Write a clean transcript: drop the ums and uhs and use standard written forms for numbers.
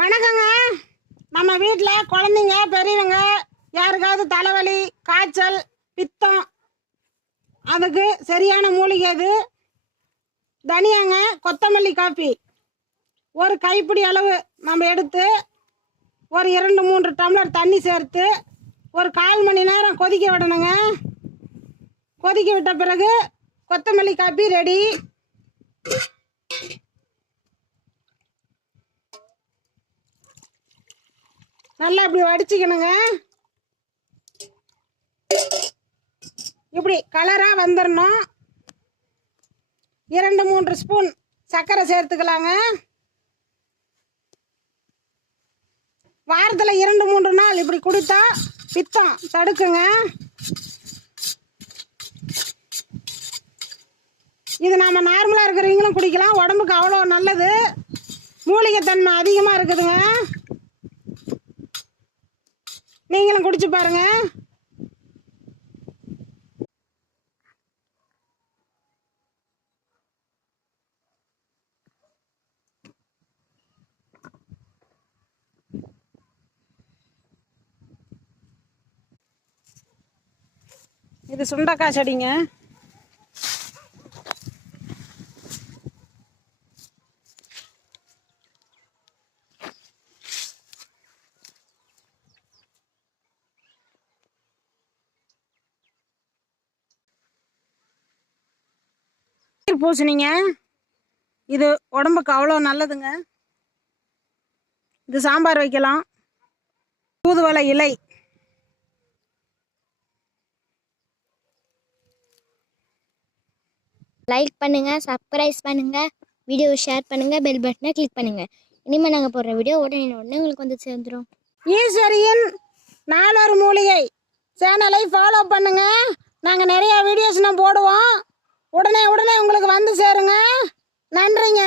வணக்கங்க. நம்ம வீட்டில் குழந்தைங்க பெரியவங்க யாருக்காவது தலைவலி காய்ச்சல் பித்தம் அதுக்கு சரியான மூலிகை இது தனியாங்க. கொத்தமல்லி காப்பி ஒரு கைப்பிடி அளவு நம்ம எடுத்து ஒரு 2-3 டம்ளர் தண்ணி சேர்த்து ஒரு 1/4 மணி நேரம் கொதிக்க விடணுங்க. கொதிக்க விட்ட பிறகு கொத்தமல்லி காப்பி ரெடி. நல்லா இப்படி வடிச்சுக்கணுங்க. இப்படி கலராக வந்துடணும். 2-3 ஸ்பூன் சர்க்கரை சேர்த்துக்கலாங்க. வாரத்தில் 2-3 நாள் இப்படி குடித்தா பித்தம் தடுக்குங்க. இது நம்ம நார்மலாக இருக்கிறவங்களும் குடிக்கலாம். உடம்புக்கு அவ்வளோ நல்லது. மூலிகை தன்மை அதிகமாக இருக்குதுங்க. நீங்களும் குடிச்சு பாருங்க. இது சுண்டக்காய் செடிங்க. பூசணிங்க. இது உடம்புக்கு அவ்வளோ நல்லதுங்க. இது சாம்பார் வைக்கலாம். தூதுவளை இலை. லைக் பண்ணுங்க, சப்ஸ்கிரைப் பண்ணுங்க, வீடியோ ஷேர் பண்ணுங்க, பெல் பட்டனை கிளிக் பண்ணுங்க. இனிமேல் நாங்கள் போடுற வீடியோ உடனே உங்களுக்கு வந்து சேர்ந்துடும். ஈஸ்வரியின் 4 மூலிகை சேனலை ஃபாலோ பண்ணுங்க. நாங்கள் நிறைய வீடியோஸ் போடுவோம். உடனே உங்களுக்கு வந்து சேருங்க. நன்றிங்க.